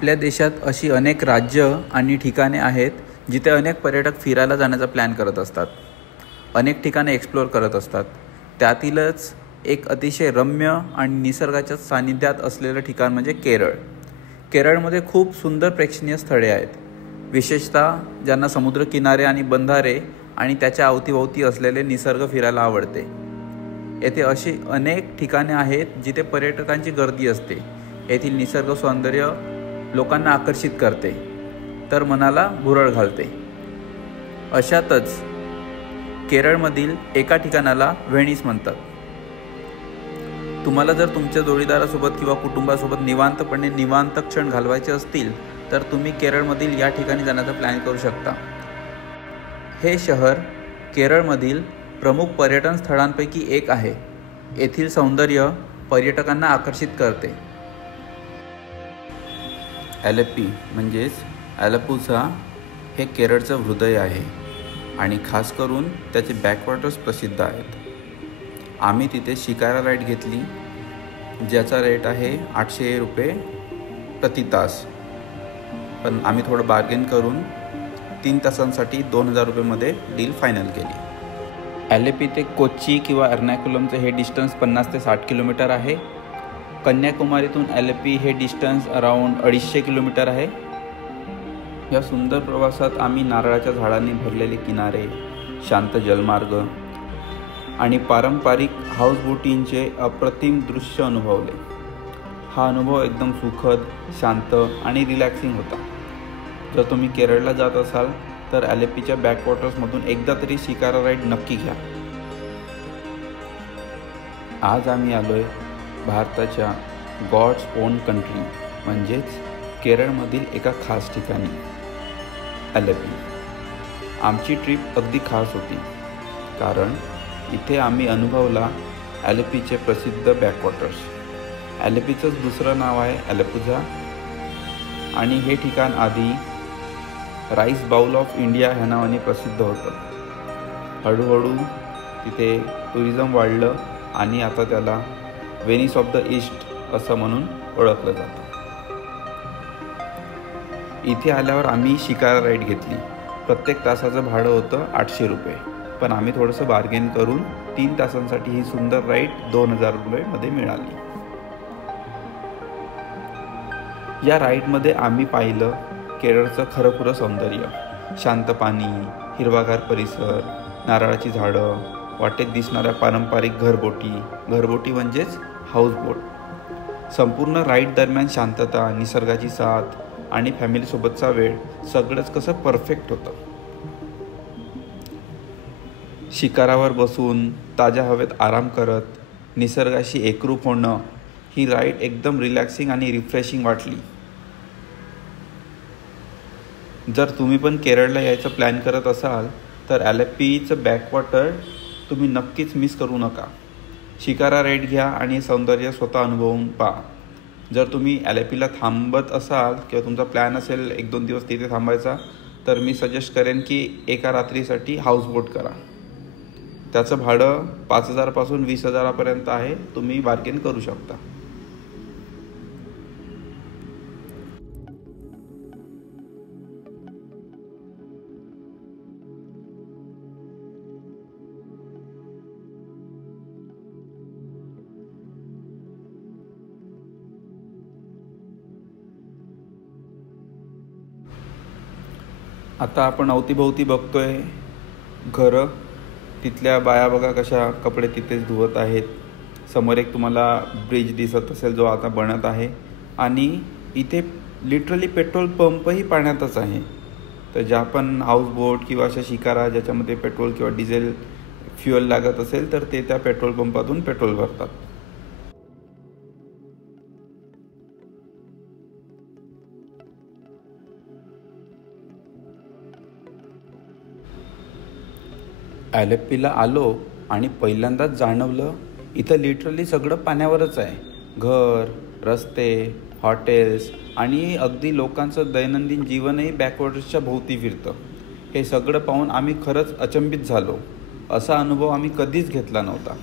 आपल्या देशात अशी अनेक राज्य आणि ठिकाणे आहेत जिथे अनेक पर्यटक फिरायला जाण्याचा प्लॅन करत असतात, अनेक ठिकाणे एक्सप्लोअर करत असतात. त्यातीलच एक अतिशय रम्य आणि निसर्गाच्या सानिध्यात असलेलं ठिकाण म्हणजे केरळ. केरळमध्ये खूप सुंदर प्रेक्षणीय स्थळे आहेत, विशेषतः ज्यांना समुद्रकिनारे आणि बंधारे आणि त्याच्या अवतीभोवती असलेले निसर्ग फिरायला आवडते. येथे अशी अनेक ठिकाणे आहेत जिथे पर्यटकांची गर्दी असते. येथील निसर्ग सौंदर्य लोकांना आकर्षित करते तर मनाला भुरळ घालते. अशातच केरळमधील एका ठिकाणाला व्हेनिस म्हणतात. तुम्हाला जर तुमच्या जोडीदारासोबत किंवा कुटुंबासोबत निवांत क्षण घालवायचे असतील तर तुम्ही केरळमधील या ठिकाणी जाण्याचा प्लॅन करू शकता. हे शहर केरळमधील प्रमुख पर्यटन स्थळांपैकी एक आहे. येथील सौंदर्य पर्यटकांना आकर्षित करते. ॲलेप्पी म्हणजेच ॲलप्पुझा हे केरळचं हृदय आहे आणि खास करून त्याचे बॅकवॉटर्स प्रसिद्ध आहेत. आम्ही तिथे शिकारा राईड घेतली, ज्याचा रेट आहे 800 रुपये प्रति तास. पण आम्ही थोडं बार्गेन करून 3 तासांसाठी 2000 रुपयेमध्ये डील फायनल केली. ॲलेप्पी ते कोच्ची किंवा एर्नाकुलमचे हे डिस्टन्स 50 ते 60 किलोमीटर आहे. कन्याकुमारीतून ॲलेप्पी हे डिस्टन्स अराऊंड 250 किलोमीटर आहे. या सुंदर प्रवासात आम्ही नारळाच्या झाडांनी भरलेले किनारे, शांत जलमार्ग आणि पारंपरिक हाऊसबोटिंगचे अप्रतिम दृश्य अनुभवले. हा अनुभव एकदम सुखद, शांत आणि रिलॅक्सिंग होता. जर तुम्ही केरळला जात असाल तर ॲलेप्पीच्या बॅकवॉटर्समधून एकदा तरी शिकारा राईड नक्की घ्या. आज आम्ही आलोय भारताच्या गॉड्स ओन कंट्री म्हणजेच केरळमधील एका खास ठिकाणी, ॲलेप्पी. आमची ट्रिप अगदी खास होती कारण इथे आम्ही अनुभवला ॲलेप्पीचे प्रसिद्ध बॅकवॉटर्स. ॲलेप्पीचंच दुसरं नाव आहे ॲलप्पुझा आणि हे ठिकाण आधी राईस बाउल ऑफ इंडिया ह्या नावाने प्रसिद्ध होतं. हळूहळू तिथे टुरिझम वाढलं आणि आता त्याला व्हेनिस ऑफ द ईस्ट असं म्हणून ओळखलं जातं. इथे आल्यावर आम्ही शिकारा राईड घेतली. प्रत्येक तासाचं भाडं होतं 800 रुपये. पण आम्ही थोडंसं बार्गेन करून 3 तासांसाठी ही सुंदर राईड 2000 रुपयेमध्ये मिळाली. या राईडमध्ये आम्ही पाहिलं केरळचं खरंखुरं सौंदर्य, शांत पाणी, हिरवागार परिसर, नारळाची झाडं, वाटेत दिसणाऱ्या पारंपरिक घरबोटी म्हणजेच हाऊसबोट. संपूर्ण राईड दरम्यान शांतता, निसर्गाची साथ आणि फॅमिलीसोबतचा वेळ सगळंच कसं परफेक्ट होतं. शिकारावर बसून ताज्या हवेत आराम करत निसर्गाशी एकरूप होणं, ही राईड एकदम रिलॅक्सिंग आणि रिफ्रेशिंग वाटली. जर तुम्ही पण केरळला यायचं प्लॅन करत असाल तर ॲलेप्पीचं बॅकवॉटर तुम्ही नक्कीच मिस करू नका. शिकारा राईड घ्या आणि सौंदर्य स्वतः अनुभवून पहा. जर तुम्ही ॲलेप्पीला थांबत असाल किंवा तुमचा प्लॅन असेल 1-2 दिवस तिथे थांबायचा तर मी सजेस्ट करेन की एका रात्रीसाठी हाऊसबोट करा. त्याचं भाडं 5000 पासून 20000 पर्यंत आहे. तुम्ही बार्गेन करू शकता. आता आपण अवतीभोवती बघतोय घरं. तिथल्या बाया बघा कशा कपडे तिथेच धुवत आहेत. समोर एक तुम्हाला ब्रिज दिसत असेल जो आता बनत आहे आणि इथे लिटरली पेट्रोल पंपही पाण्यातच आहे. तर ज्या पण हाऊसबोट किंवा अशा शिकारा ज्याच्यामध्ये पेट्रोल किंवा डिझेल फ्युएल लागत असेल तर ते त्या पेट्रोल पंपातून पेट्रोल भरतात. ॲलेप्पीला आलो आणि पहिल्यांदाच जाणवलं इथं लिटरली सगळं पाण्यावरच आहे. घर, रस्ते, हॉटेल्स आणि अगदी लोकांचं दैनंदिन जीवनही बॅकवॉटर्सच्या भोवती फिरतं. हे सगळं पाहून आम्ही खरंच अचंबित झालो. असा अनुभव आम्ही कधीच घेतला नव्हता.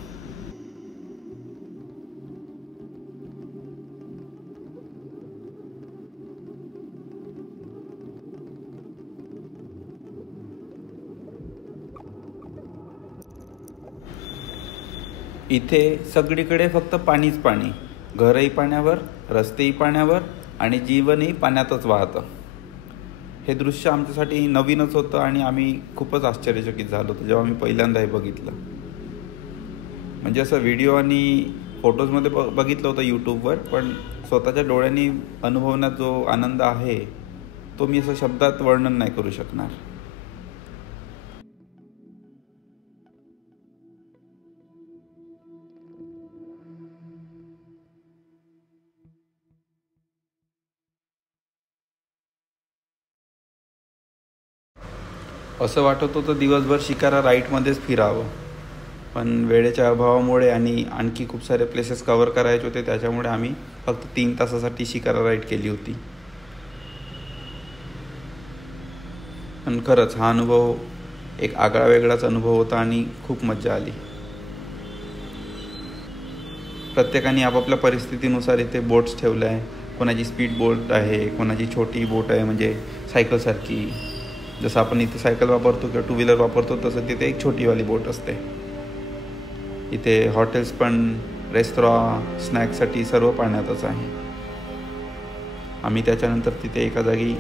इथे सगळीकडे फक्त पाणीच पाणी, घरही पाण्यावर, रस्तेही पाण्यावर आणि जीवनही पाण्यातच वाहतं. हे दृश्य आमच्यासाठी नवीनच होतं आणि आम्ही खूपच आश्चर्यचकित झालो होतो जेव्हा आम्ही पहिल्यांदा हे बघितलं. म्हणजे असं व्हिडिओ आणि फोटोजमध्ये बघितलं होतं यूट्यूबवर, पण स्वतःच्या डोळ्यांनी अनुभवण्यात जो आनंद आहे तो मी असं शब्दात वर्णन नाही करू शकणार. असं वाटत होतं दिवसभर शिकारा राईडमध्येच फिरावं, पण वेळेच्या अभावामुळे आणि आणखी खूप सारे प्लेसेस कवर करायचे होते त्याच्यामुळे आम्ही फक्त 3 तासासाठी शिकारा राईड केली होती. पण खरंच हा अनुभव एक आगळा वेगळाच अनुभव होता आणि खूप मजा आली. प्रत्येकाने आपापल्या परिस्थितीनुसार इथे बोट्स ठेवल्या आहे. कोणाची स्पीड बोट आहे, कोणाची छोटी बोट आहे म्हणजे सायकलसारखी. जसं आपण इथे सायकल वापरतो किंवा 2 व्हीलर वापरतो तसं तिथे एक छोटीवाली बोट असते. इथे हॉटेल्स पण, रेस्टॉरंट, स्नॅक्ससाठी सर्व पाण्यातच आहे. आम्ही त्याच्यानंतर तिथे एका जागी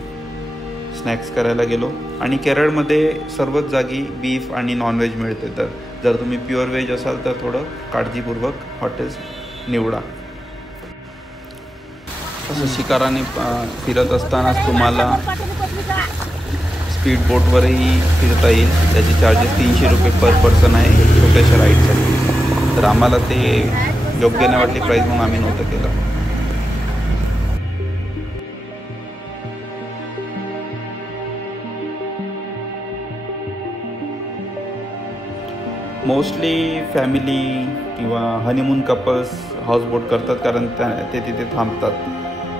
स्नॅक्स करायला गेलो. आणि केरळमध्ये सर्वच जागी बीफ आणि नॉनव्हेज मिळते, तर जर तुम्ही प्युअर व्हेज असाल तर थोडं काळजीपूर्वक हॉटेल्स निवडा. असं शिकाराने फिरत असतानाच तुम्हाला स्पीड बोटवरही फिरता येईल. त्याचे चार्जेस 300 रुपये पर पर्सन आहे छोट्याशा राईडसाठी. तर आम्हाला ते योग्य नाही वाटली प्राईस म्हणून आम्ही नव्हतं केलं. मोस्टली फॅमिली किंवा हनीमून कपल्स हाऊसबोट करतात कारण ते तिथे थांबतात.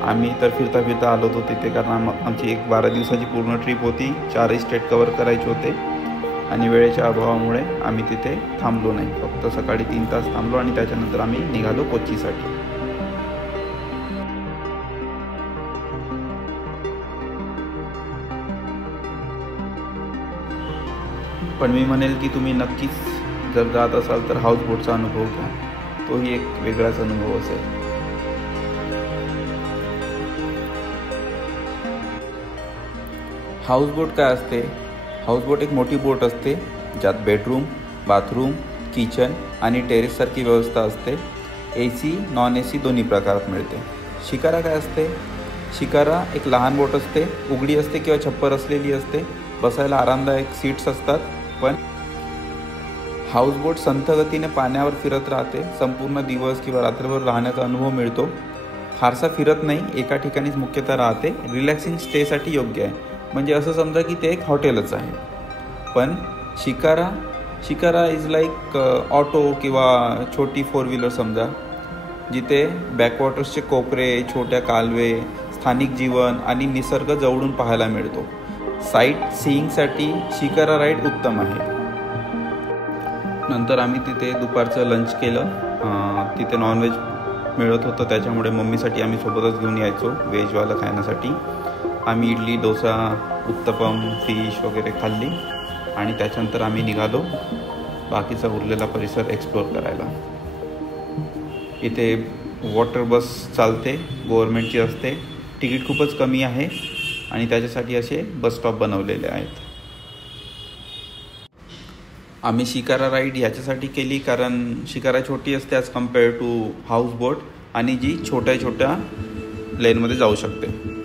आम्ही तर फिरता फिरता आलो होतो तिथे कारण आमची एक 12 दिवसाची पूर्ण ट्रिप होती. 4 स्टेट कवर करायचे होते आणि वेळेच्या अभावामुळे आम्ही तिथे थांबलो नाही. फक्त सकाळी 3 तास थांबलो आणि त्याच्यानंतर आम्ही निघालो कोचीसाठी. पण मी म्हणेल की तुम्ही नक्कीच जर जात असाल तर हाऊसबोटचा अनुभव घ्या. तोही एक वेगळाच अनुभव असेल. हाऊसबोट काय असते? हाऊसबोट एक मोठी बोट असते ज्यात बेडरूम, बाथरूम, किचन आणि टेरेससारखी व्यवस्था असते. AC, नॉन AC दोन्ही प्रकारात मिळते. शिकारा काय असते? शिकारा एक लहान बोट असते, उघडी असते किंवा छप्पर असलेली असते. बसायला आरामदायक सीट्स असतात. पण हाऊसबोट संथ गतीने पाण्यावर फिरत राहते. संपूर्ण दिवस किंवा रात्रभर राहण्याचा अनुभव मिळतो. फारसा फिरत नाही, एका ठिकाणीच मुख्यतः राहते. रिलॅक्सिंग स्टेसाठी योग्य आहे. म्हणजे असं समजा की ते एक हॉटेलच आहे. पण शिकारा इज लाईक ऑटो किंवा छोटी 4 व्हीलर समजा, जिथे बॅकवॉटर्सचे कोपरे, छोट्या कालवे, स्थानिक जीवन आणि निसर्ग जवळून पाहायला मिळतो. साईट सीइंगसाठी शिकारा राईड उत्तम आहे. नंतर आम्ही तिथे दुपारचं लंच केलं. तिथे नॉनव्हेज मिळत होतं त्याच्यामुळे मम्मीसाठी आम्ही सोबतच घेऊन यायचो व्हेजवालं खाण्यासाठी. आम्ही इडली, डोसा, उत्तपम, फिश वगैरे खाल्ली आणि त्याच्यानंतर आम्ही निघालो बाकीचा उरलेला परिसर एक्सप्लोअर करायला. इथे वॉटर बस चालते, गव्हर्नमेंटची असते. तिकीट खूपच कमी आहे आणि त्याच्यासाठी असे बस स्टॉप बनवलेले आहेत. आम्ही शिकारा राईड ह्याच्यासाठी केली कारण शिकारा छोटी असते ॲज कम्पेअर टू हाऊसबोट आणि जी छोट्या छोट्या लेनमध्ये जाऊ शकते.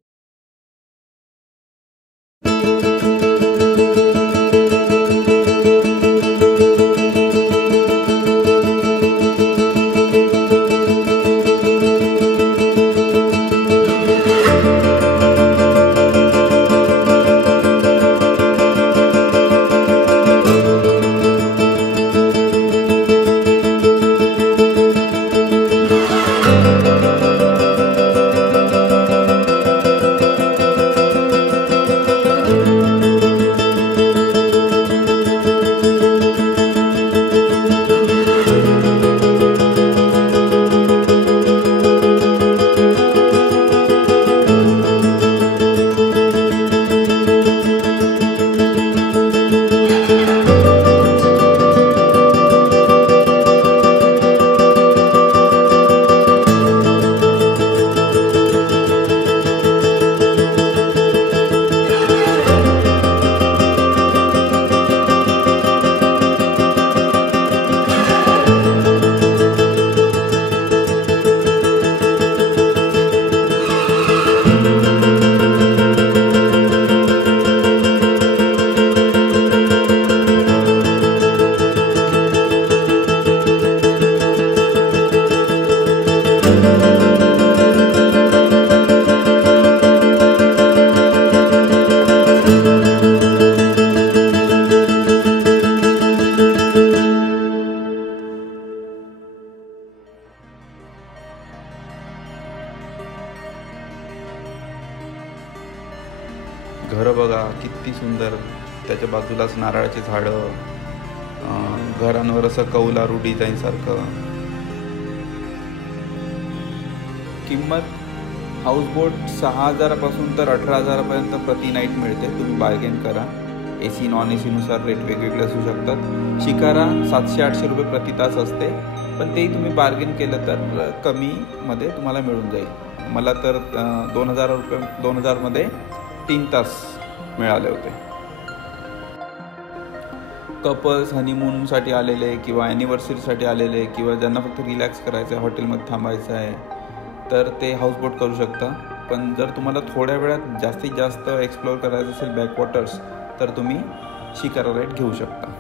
बाजूलाच नारळाची झाडं, घरांवर असं कौलारू डिझाईनसारखं. किंमत हाऊसबोट 6,000पासून तर 18,000पर्यंत प्रति नाईट मिळते. तुम्ही बार्गेन करा. AC नॉन ACनुसार रेट वेगवेगळे असू शकतात. शिकारा 700-800 रुपये प्रति तास असते, पण तेही तुम्ही बार्गेन केलं तर कमीमध्ये तुम्हाला मिळून जाईल. मला तर 2000मध्ये 3 तास मिळाले होते. कपल्स हनीमूनसाठी आलेले किंवा ॲनिव्हर्सरीसाठी आलेले किंवा ज्यांना फक्त रिलॅक्स करायचं आहे, हॉटेलमध्ये थांबायचं आहे, तर ते हाऊसबोट करू शकता. पण जर तुम्हाला थोड्या वेळात जास्तीत जास्त एक्सप्लोअर करायचं असेल बॅकवॉटर्स, तर तुम्ही शिकारा राईड घेऊ शकता.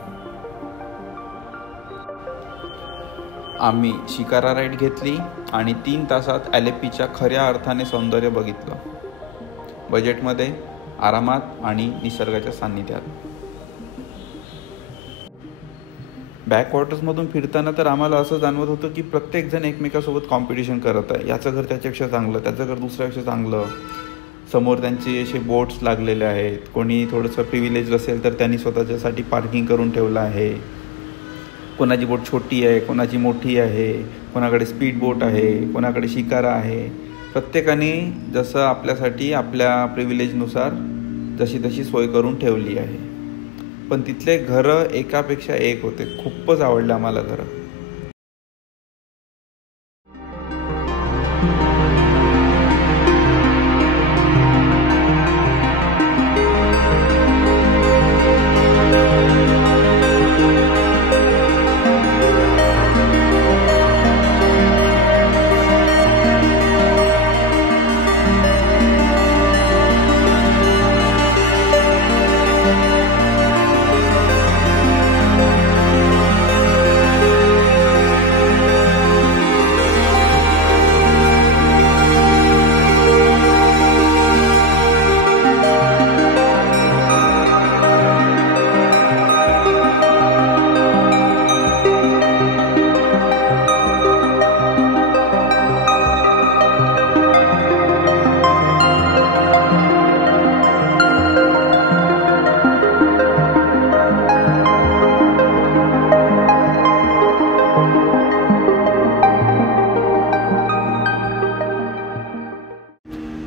आम्ही शिकारा राईड घेतली आणि 3 तासात ॲलेप्पीच्या खऱ्या अर्थाने सौंदर्य बघितलं. बजेटमध्ये, आरामात आणि निसर्गाच्या सान्निध्यात. बॅकवॉटर्समधून फिरताना तर आम्हाला असं जाणवत होतं की प्रत्येकजण एकमेकासोबत कॉम्पिटिशन करत आहे. याचं घर त्याच्यापेक्षा चांगलं, त्याचं घर दुसऱ्यापेक्षा चांगलं. समोर त्यांचे असे बोट्स लागलेले आहेत. कोणी थोडंसं प्रिव्हिलेज असेल तर त्यांनी स्वतःच्यासाठी पार्किंग करून ठेवलं आहे. कोणाची बोट छोटी आहे, कोणाची मोठी आहे, कोणाकडे स्पीड बोट आहे, कोणाकडे शिकारा आहे. प्रत्येकाने जसं आपल्यासाठी आपल्या प्रिव्हिलेजनुसार जशी तशी सोय करून ठेवली आहे. पण तिथले घरं एकापेक्षा एक होते. खूपच आवडलं आम्हाला घरं.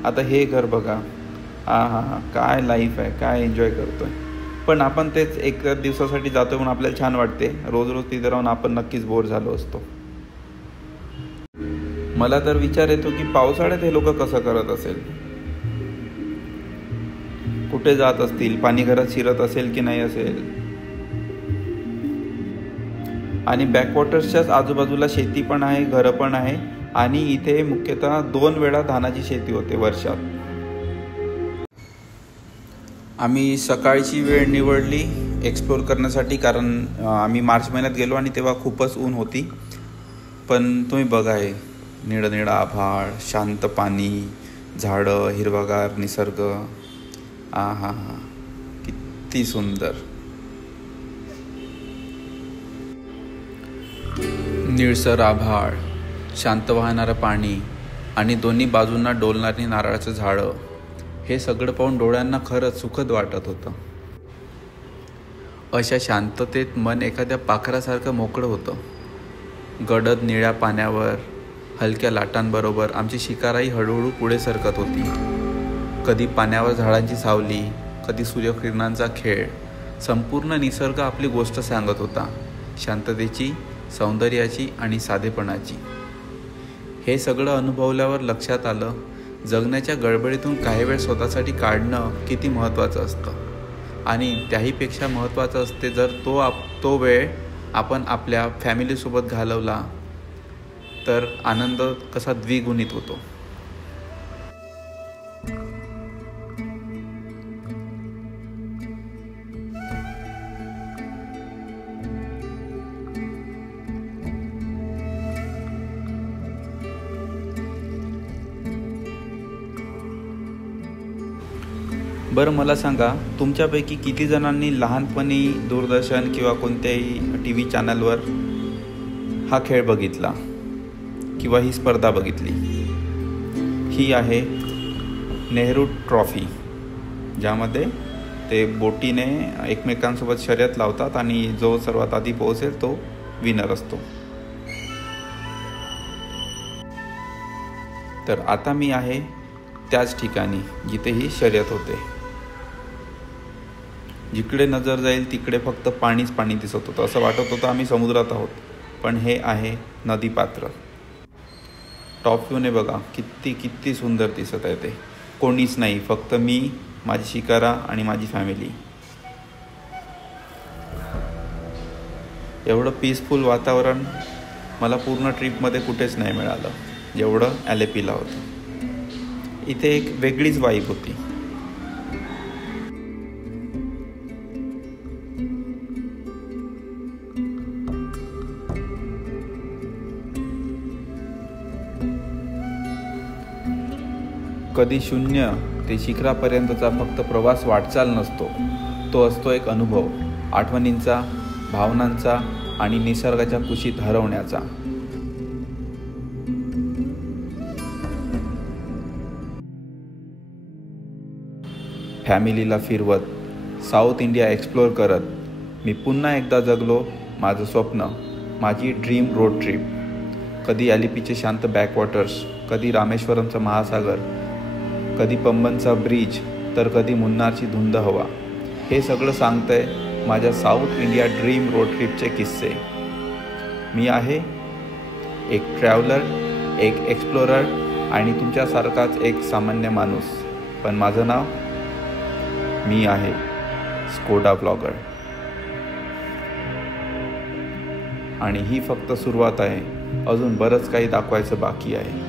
आता हे घर बघा. काय लाईफ आहे, काय एन्जॉय करतोय. पण आपण तेच एक दिवसासाठी जातो म्हणून आपल्याला छान वाटते. रोज रोज तिथे राहून आपण नक्कीच बोर झालो असतो. मला तर विचार येतो की पावसाळ्यात हे लोक कसं करत असेल, कुठे जात असतील, पाणी घरात शिरत असेल की नाही असेल. आणि बॅकवॉटर्सच्याच आजूबाजूला शेती पण आहे, घरं पण आहे. आणि इथे मुख्यतः 2 वेळा धानाची शेती होते वर्षात. आम्ही सकाळची वेळ निवडली एक्सप्लोर करण्यासाठी, कारण आम्ही मार्च महिन्यात गेलो आणि तेव्हा खूपच ऊन होती. पण तुम्ही बघा, हे निळनिळा आभाळ, शांत पाणी, झाडं, हिरवागार निसर्ग. किती सुंदर. निळसर आभाळ, शांत वाहणारं पाणी आणि दोन्ही बाजूंना डोलणारी नारळाचं झाडं. हे सगळं पाहून डोळ्यांना खरंच सुखद वाटत होतं. अशा शांततेत मन एखाद्या पाखरासारखं मोकळं होतं. गडद निळ्या पाण्यावर हलक्या लाटांबरोबर आमची शिकाराही हळूहळू पुढे सरकत होती. कधी पाण्यावर झाडांची सावली, कधी सूर्यकिरणांचा खेळ. संपूर्ण निसर्ग आपली गोष्ट सांगत होता, शांततेची, सौंदर्याची आणि साधेपणाची. हे सगळं अनुभवल्यावर लक्षात आलं, जगण्याच्या गडबडीतून काही वेळ स्वतःसाठी काढणं किती महत्त्वाचं असतं. आणि त्याहीपेक्षा महत्त्वाचं असते जर तो वेळ आपण आपल्या फॅमिलीसोबत घालवला तर आनंद कसा द्विगुणित होतो. बरं, मला सांगा, तुमच्यापैकी किती जणांनी लहानपणी दूरदर्शन किंवा कोणत्याही TV चॅनलवर हा खेळ बघितला किंवा ही स्पर्धा बघितली? ही आहे नेहरू ट्रॉफी, ज्यामध्ये ते बोटीने एकमेकांसोबत शर्यत लावतात आणि जो सर्वात आधी पोहोचेल तो विनर असतो. तर आता मी आहे त्याच ठिकाणी जिथे ही शर्यत होते. जिकडे नजर जाईल तिकडे फक्त पाणीच पाणी दिसत होतं. असं वाटत होतं आम्ही समुद्रात आहोत, पण हे आहे नदीपात्र. टॉप व्ह्यूने बघा किती सुंदर दिसत आहे. ते कोणीच नाही, फक्त मी, माझी शिकारा आणि माझी फॅमिली. एवढं पीसफुल वातावरण मला पूर्ण ट्रिपमध्ये कुठेच नाही मिळालं जेवढं ॲलेपीला होतं. इथे एक वेगळीच वाईब होती. कधी शून्य ते शिखरापर्यंतचा फक्त प्रवास वाटचाल नसतो, तो असतो एक अनुभव, आठवणींचा, भावनांचा आणि निसर्गाच्या कुशीत हरवण्याचा. फॅमिलीला फिरवत, साऊथ इंडिया एक्सप्लोअर करत मी पुन्हा एकदा जगलो माझं स्वप्न, माझी ड्रीम रोड ट्रिप. कधी ॲलिपीचे शांत बॅकवॉटर्स, कधी रामेश्वरमचा महासागर, कधी पंबनचा ब्रिज, तर कधी मुन्नारची धुंद हवा. हे सगळं सांगतंय माझ्या साऊथ इंडिया ड्रीम रोड ट्रिपचे किस्से. मी आहे एक ट्रॅव्हलर, एक एक्सप्लोरर आणि तुमच्यासारखाच एक सामान्य माणूस. पण माझं नाव, मी आहे स्कोडा ब्लॉगर. आणि ही फक्त सुरुवात आहे, अजून बरंच काही दाखवायचं बाकी आहे.